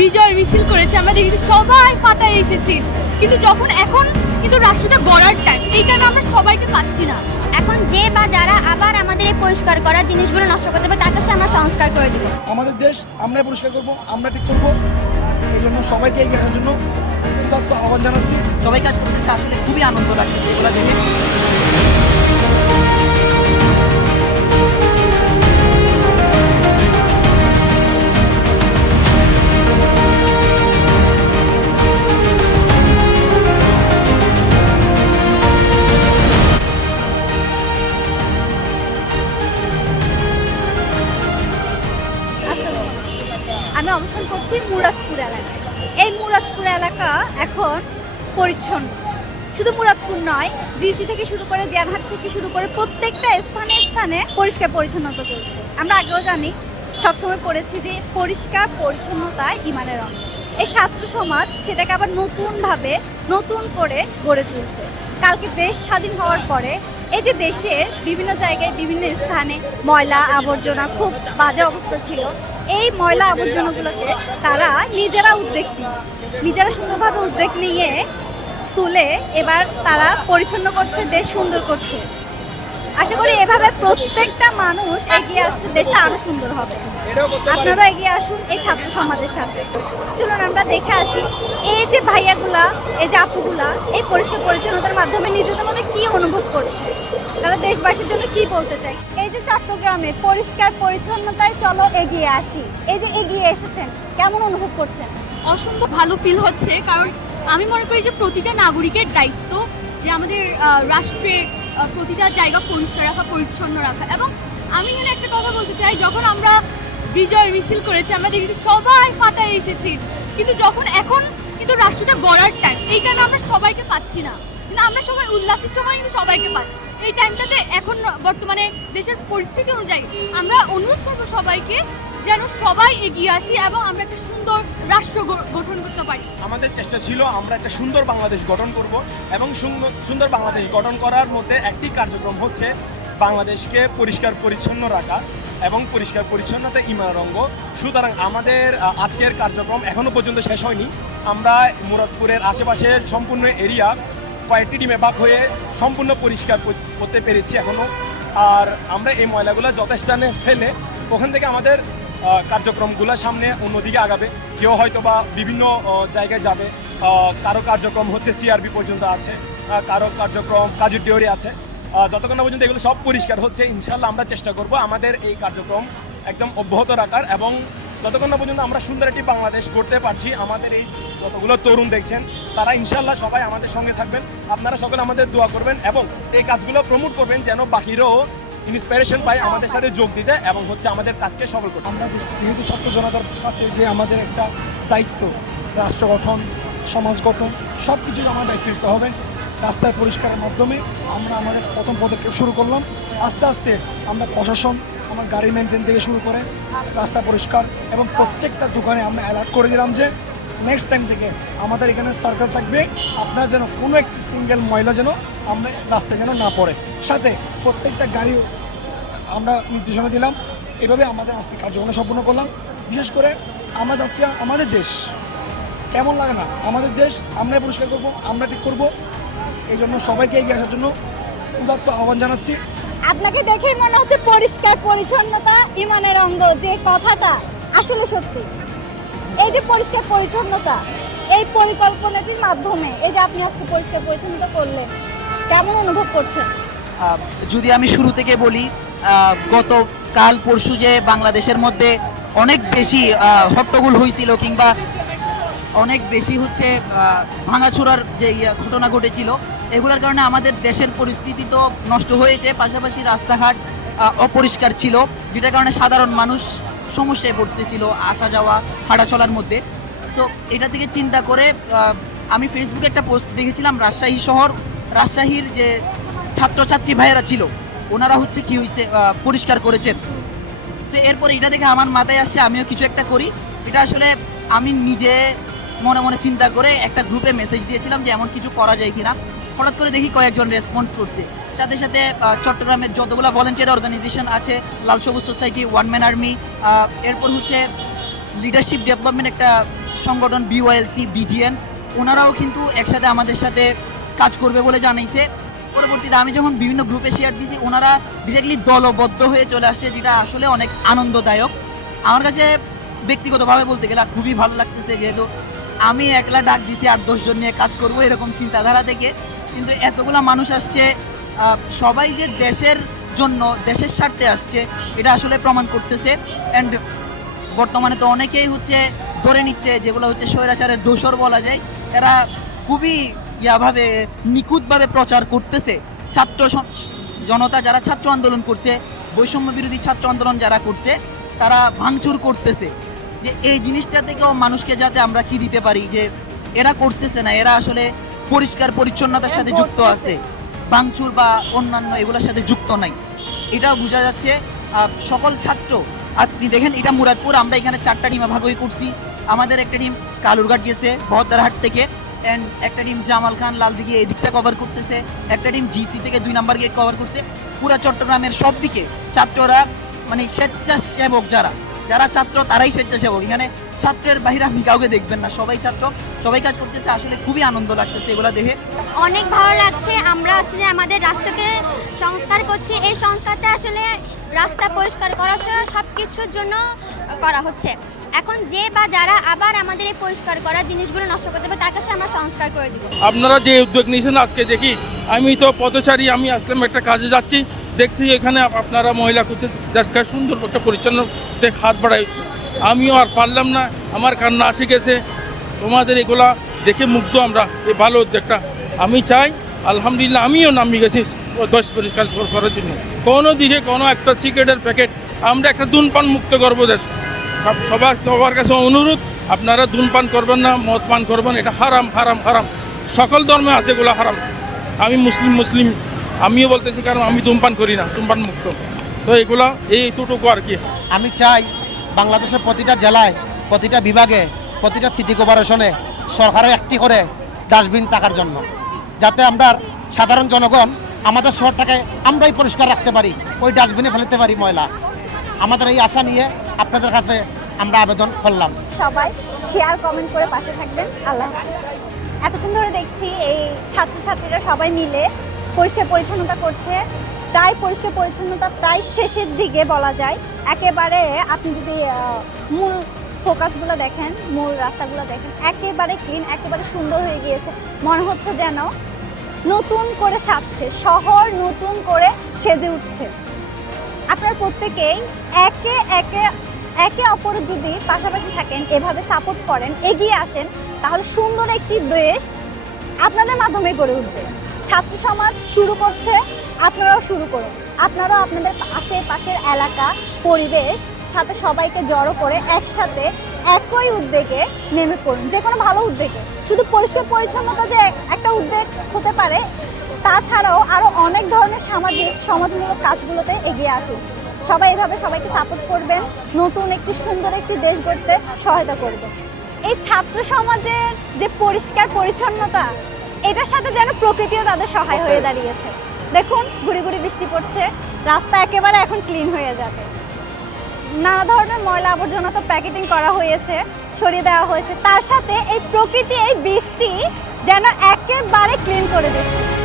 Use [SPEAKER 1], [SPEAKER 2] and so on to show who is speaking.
[SPEAKER 1] বিজয় মিছিল করেছি আমরা দেখেছি সবাই পাতায় এসেছি। কিন্তু যখন এখন কিন্তু রাষ্ট্রটা গড়ার টাইম এই টাইমে আমরা সবাইকে পাচ্ছি না।
[SPEAKER 2] এখন যে বা যারা আবার আমাদের এই পরিষ্কার করা জিনিসগুলো নষ্ট করতে হবে তাকে সে আমরা সংস্কার করে দিব।
[SPEAKER 3] আমাদের দেশ আমরা পরিষ্কার করব আমরা ঠিক করব। এই জন্য সবাইকে এগিয়ে আসার জন্য উদাত্ত আহ্বান জানাচ্ছি।
[SPEAKER 4] সবাই কাজ করতেছে আসলে খুবই আনন্দ লাগতেছে এগুলো দেখে।
[SPEAKER 5] করছি মুরাদপুর এলাকায় এই মুরাদপুর এলাকা এখন পরিচ্ছন্ন। শুধু মুরাদপুর নয়, জিসি থেকে শুরু করে দেয়ারহাট থেকে শুরু করে প্রত্যেকটা স্থানে স্থানে পরিষ্কার পরিচ্ছন্নতা চলছে। আমরা আগেও জানি, সবসময় পড়েছি যে পরিষ্কার পরিচ্ছন্নতা ইমানের অঙ্গ। এই ছাত্র সমাজ সেটাকে আবার নতুনভাবে নতুন করে গড়ে তুলছে। কালকে দেশ স্বাধীন হওয়ার পরে এই যে দেশের বিভিন্ন জায়গায় বিভিন্ন স্থানে ময়লা আবর্জনা খুব বাজে অবস্থা ছিল, এই ময়লা আবর্জনাগুলোকে তারা নিজেরা উদ্যোগ নিয়ে, নিজেরা সুন্দরভাবে উদ্যোগ নিয়ে তুলে এবার তারা পরিচ্ছন্ন করছে, দেশ সুন্দর করছে। আশা করি এভাবে প্রত্যেকটা মানুষ এগিয়ে আসলে দেশটা আরও সুন্দর হবে। আপনারা এগিয়ে আসুন এই ছাত্র সমাজের সাথে। চলুন আমরা দেখে আসি, এই যে ভাইয়াগুলা, এই যে আপুগুলা, এই পরিষ্কার পরিচ্ছন্নতার মাধ্যমে নিজেদের মধ্যে কি অনুভব করছে? তারা দেশবাসীর জন্য কি বলতে চাই এই যে চট্টগ্রামে পরিষ্কার পরিচ্ছন্নতায় চলো এগিয়ে আসি। এই যে এগিয়ে এসেছেন, কেমন অনুভব করছেন?
[SPEAKER 1] অসম্ভব ভালো ফিল হচ্ছে, কারণ আমি মনে করি যে প্রতিটা নাগরিকের দায়িত্ব যে আমাদের রাষ্ট্রের প্রতিটা জায়গা পরিষ্কার রাখা, পরিচ্ছন্ন রাখা। এবং আমি এখানে একটা কথা বলতে চাই, যখন আমরা বিজয় মিছিল করেছি, আমরা দেখেছি সবাই পাতায় এসেছি। কিন্তু যখন এখন কিন্তু রাষ্ট্রটা গড়ার টাইম এই টাইমে আমরা সবাইকে পাচ্ছি না। কিন্তু আমরা সবাই উল্লাসের সময় কিন্তু সবাইকে পাই। এই টাইমটাতে এখন বর্তমানে দেশের পরিস্থিতি অনুযায়ী আমরা অনুরোধ করব সবাইকে যেন সবাই এগিয়ে আসি এবং আমরা একটা সুন্দর রাষ্ট্র গঠন করতে পারি।
[SPEAKER 3] আমাদের চেষ্টা ছিল আমরা একটা সুন্দর বাংলাদেশ গঠন করব এবং সুন্দর- বাংলাদেশ গঠন করার মধ্যে একটি কার্যক্রম হচ্ছে বাংলাদেশকে পরিষ্কার পরিচ্ছন্ন রাখা এবং পরিষ্কার পরিচ্ছন্নতা ইমানের অঙ্গ সুতরাং আমাদের আজকের কার্যক্রম এখনও পর্যন্ত শেষ হয়নি। আমরা মুরাদপুরের আশেপাশের সম্পূর্ণ এরিয়া, কয়েকটি টিমে ভাগ হয়ে সম্পূর্ণ পরিষ্কার কর- করতে পেরেছি এখনও। আর আমরা এই ময়লাগুলো যথেষ্টানে ফেলে ওখান থেকে আমাদের কার্যক্রমগুলো সামনে অন্যদিকে আগাবে। কেউ হয়তো বা বিভিন্ন জায়গায় যাবে। কারও কার্যক্রম হচ্ছে সিআরবি পর্যন্ত আছে কারও কার্যক্রম কাজের টিওরি আছে। যতক্ষণ না পর্যন্ত এগুলো সব পরিষ্কার হচ্ছে ইনশাল্লাহ আমরা চেষ্টা করব আমাদের এই কার্যক্রম একদম অব্যাহত রাখার এবং যতক্ষণ না পর্যন্ত আমরা সুন্দর একটি বাংলাদেশ করতে পারছি, আমাদের এই যতগুলো তরুণ দেখছেন, তারা ইনশাল্লাহ সবাই আমাদের সঙ্গে থাকবেন। আপনারা সকলে আমাদের দোয়া করবেন এবং এই কাজগুলো প্রমোট করবেন যেন বাকিরাও ইন্সপিরেশন পায়, আমাদের সাথে যোগ দিতে এবং হচ্ছে আমাদের কাজকে সফল করতে। আমরা যেহেতু ছাত্র জনতার কাছে যে আমাদের একটা দায়িত্ব, রাষ্ট্র গঠন, সমাজ গঠন সব কিছুই আমার দায়িত্ব দিতে হবে। রাস্তায় পরিষ্কারের মাধ্যমে আমরা আমাদের প্রথম পদক্ষেপ শুরু করলাম। আস্তে আস্তে আমরা প্রশাসন, আমার গাড়ি মেনটেন থেকে শুরু করে রাস্তা পরিষ্কার এবং প্রত্যেকটা দোকানে আমরা অ্যালার্ট করে দিলাম যে নেক্সট টাইম থেকে আমাদের এখানে সার্কেল থাকবে। আপনার যেন কোনো একটি সিঙ্গেল ময়লা যেন আমরা রাস্তায় যেন না পড়ে। সাথে প্রত্যেকটা গাড়ি আমরা নির্দেশনা দিলাম। এভাবে আমাদের আজকে কার্যক্রম সম্পূর্ণ করলাম। বিশেষ করে আমরা যাচ্ছি আমাদের দেশ। কেমন লাগে না? আমাদের দেশ, আমরাই পরিষ্কার করব আমরা ঠিক করব। এই জন্য সবাইকে এগিয়ে আসার জন্য উদাত্ত আহ্বান জানাচ্ছি।
[SPEAKER 5] আপনাকে দেখেই মনে হচ্ছে পরিষ্কার, পরিচ্ছন্নতা, ইমানের অঙ্গ। যে কথাটা আসলে সত্যি। এই যে পরিষ্কার পরিচ্ছন্নতা, এই পরিকল্পনাটির মাধ্যমে, এই যে আপনি আজকে পরিষ্কার পরিচ্ছন্নতা করলেন, কেমন অনুভব করছেন?
[SPEAKER 4] যদি আমি শুরু থেকে বলি গত কাল পরশু যে বাংলাদেশের মধ্যে অনেক বেশি হট্টগোল হয়েছিল কিংবা অনেক বেশি হচ্ছে ভাঙাচোরার যে ইয়া, ঘটনা ঘটেছিল, এগুলোর কারণে আমাদের দেশের পরিস্থিতি তো নষ্ট হয়েছে। পাশাপাশি রাস্তাঘাট অপরিষ্কার ছিল, যেটার কারণে সাধারণ মানুষ সমস্যায় পড়তেছিল, আসা যাওয়া, হাঁটা চলার মধ্যে। সো এটা থেকে চিন্তা করে আমি ফেসবুকে একটা পোস্ট দেখেছিলাম, রাজশাহী শহর, রাজশাহীর যে ছাত্রছাত্রী ভাইয়েরা ছিল, ওনারা হচ্ছে কি হয়েছে পরিষ্কার করেছেন। তো এরপর এটা দেখে আমার মাথায় আসছে, আমিও কিছু একটা করি। এটা আসলে আমি নিজে মনে মনে চিন্তা করে একটা গ্রুপে মেসেজ দিয়েছিলাম যে এমন কিছু করা যায় কিনা। হঠাৎ করে দেখি কয়েকজন রেসপন্স করছে। সাথে সাথে চট্টগ্রামের যতগুলো ভলেন্টিয়ার অর্গানাইজেশন আছে, লাল সবুজ সোসাইটি ওয়ান ম্যান আর্মি এরপর হচ্ছে লিডারশিপ ডেভেলপমেন্ট একটা সংগঠন বিওএলসি বিজিএন ওনারাও কিন্তু একসাথে আমাদের সাথে কাজ করবে বলে জানাইছে। পরবর্তীতে আমি যখন বিভিন্ন গ্রুপে শেয়ার দিছি, ওনারা ডিরেক্টলি দলবদ্ধ হয়ে চলে আসছে, যেটা আসলে অনেক আনন্দদায়ক। আমার কাছে ব্যক্তিগতভাবে বলতে গেলে খুবই ভালো লাগতেছে, যেহেতু আমি একলা ডাক দিছি আট দশজন নিয়ে কাজ করব, এরকম চিন্তাধারা থেকে। কিন্তু এতগুলা মানুষ আসছে সবাই যে দেশের জন্য, দেশের স্বার্থে আসছে, এটা আসলে প্রমাণ করতেছে। অ্যান্ড বর্তমানে তো অনেকেই হচ্ছে ধরে নিচ্ছে, যেগুলো হচ্ছে স্বৈরাচারের দোষর বলা যায়, এরা খুবই ইয়াভাবে, নিখুঁতভাবে প্রচার করতেছে। ছাত্র জনতা যারা ছাত্র আন্দোলন করছে, বৈষম্য বিরোধী ছাত্র আন্দোলন যারা করছে, তারা ভাঙচুর করতেছে। যে এই জিনিসটা থেকেও মানুষকে যাতে আমরা কি দিতে পারি, যে এরা করতেছে না, এরা আসলে পরিষ্কার পরিচ্ছন্নতার সাথে যুক্ত আছে। ভাঙচুর বা অন্যান্য এগুলোর সাথে যুক্ত নাই। এটাও বোঝা যাচ্ছে সকল ছাত্র আপনি দেখেন এটা মুরাদপুর আমরা এখানে চারটা টিমে ভাগ হয়ে করছি। আমাদের একটা টিম কালুরঘাট গেছে বহদ্দারহাট থেকে অ্যান্ড একটা টিম জামাল খান লালদিঘি এই দিকটা কভার করতেছে। একটা টিম জিসি থেকে দুই নাম্বার গেট কভার করছে। পুরা চট্টগ্রামের সব দিকে ছাত্ররা মানে স্বেচ্ছাসেবক যারা যারা ছাত্র তারাই স্বেচ্ছাসেবক। এখানে ছাত্রের বাইরে আপনি কাউকে দেখবেন না। সবাই ছাত্র সবাই কাজ করতেছে আসলে খুবই আনন্দ লাগতেছে এগুলো দেখে।
[SPEAKER 2] অনেক ভালো লাগছে। আমরা হচ্ছে যে আমাদের রাষ্ট্রকে সংস্কার করছি। এই সংস্কারটা আসলে রাস্তা পরিষ্কার করা সহ সব কিছুর জন্য করা হচ্ছে। এখন যে বা যারা আবার আমাদের এই পরিষ্কার করা জিনিসগুলো নষ্ট করতে হবে তার কাছে আমরা সংস্কার করে দিব।
[SPEAKER 6] আপনারা যে উদ্যোগ নিয়েছেন আজকে দেখি আমি তো পথচারী আমি আসলাম একটা কাজে যাচ্ছি। দেখছি এখানে আপনারা মহিলা করতে দেশকে সুন্দর একটা পরিচ্ছন্ন তে হাত বাড়াই। আমিও আর পারলাম না, আমার কান্না আসে গেছে। তোমাদের এগুলা দেখে মুগ্ধ আমরা এই ভালো উদ্যোগটা। আমি চাই, আলহামদুলিল্লাহ আমিও নামিয়ে গেছি দশ পরিষ্কার করার জন্য। কোনো দিকে কোনো একটা সিগারেটের প্যাকেট, আমরা একটা ধূমপান মুক্ত করব দেশ সব- সবার সবার কাছে অনুরোধ, আপনারা ধূমপান করবেন না, মদ পান করবেন, এটা হারাম হারাম হারাম। সকল ধর্মে আছে এগুলো হারাম। আমি মুসলিম মুসলিম আমিও বলতেছি কারণ আমি ধূমপান করি না ধূমপান মুক্ত। তো এগুলো এইটুকু আর কি।
[SPEAKER 7] আমি চাই বাংলাদেশের প্রতিটা জেলায় প্রতিটা বিভাগে প্রতিটা সিটি কর্পোরেশনে সরকারের একটি করে ডাস্টবিন থাকার জন্য। যাতে আমরা সাধারণ জনগণ আমাদের শহরটাকে আমরাই পরিষ্কার রাখতে পারি ওই ডাস্টবিনে ফেলতে পারি ময়লা। আমাদের এই আশা নিয়ে আপনাদের কাছে আমরা আবেদন করলাম।
[SPEAKER 5] সবাই শেয়ার কমেন্ট করে পাশে থাকবেন। আল্লাহ হাফিজ। এতক্ষণ ধরে দেখছি এই ছাত্রছাত্রীরা সবাই মিলে পরিষ্কার পরিচ্ছন্নতা করছে। প্রায় পরিষ্কার পরিচ্ছন্নতা প্রায় শেষের দিকে বলা যায়। একেবারে আপনি যদি মূল ফোকাসগুলো দেখেন, মূল রাস্তাগুলো দেখেন, একেবারে ক্লিন একেবারে সুন্দর হয়ে গিয়েছে। মনে হচ্ছে যেন নতুন করে সাজছে, শহর নতুন করে সেজে উঠছে। আপনারা প্রত্যেকেই একে একে একে অপরের যদি পাশাপাশি থাকেন, এভাবে সাপোর্ট করেন, এগিয়ে আসেন, তাহলে সুন্দর একটি দেশ আপনাদের মাধ্যমে গড়ে উঠবে। ছাত্র সমাজ শুরু করছে, আপনারাও শুরু করুন। আপনারাও আপনাদের আশেপাশের এলাকা, পরিবেশ, সাথে সবাইকে জড়ো করে একসাথে একই উদ্যোগে নেমে পড়ুন। যে কোনো ভালো উদ্যোগে শুধু পরিষ্কার পরিচ্ছন্নতা যে একটা উদ্যোগ হতে পারে, তাছাড়াও আরও অনেক ধরনের সামাজিক, সমাজমূলক কাজগুলোতে এগিয়ে আসুন। সবাই এভাবে সবাইকে সাপোর্ট করবেন, নতুন একটি, সুন্দর একটি দেশ গড়তে সহায়তা করবেন। এই ছাত্র সমাজের যে পরিষ্কার পরিচ্ছন্নতা এটার সাথে যেন প্রকৃতিও তাদের সহায় হয়ে দাঁড়িয়েছে। দেখুন ঘুরি ঘুরি বৃষ্টি পড়ছে রাস্তা একেবারে এখন ক্লিন হয়ে যাবে। নানা ধরনের ময়লা আবর্জনা তো প্যাকেটিং করা হয়েছে সরিয়ে দেওয়া হয়েছে। তার সাথে এই প্রকৃতি এই বৃষ্টি যেন একেবারে ক্লিন করে দিচ্ছে।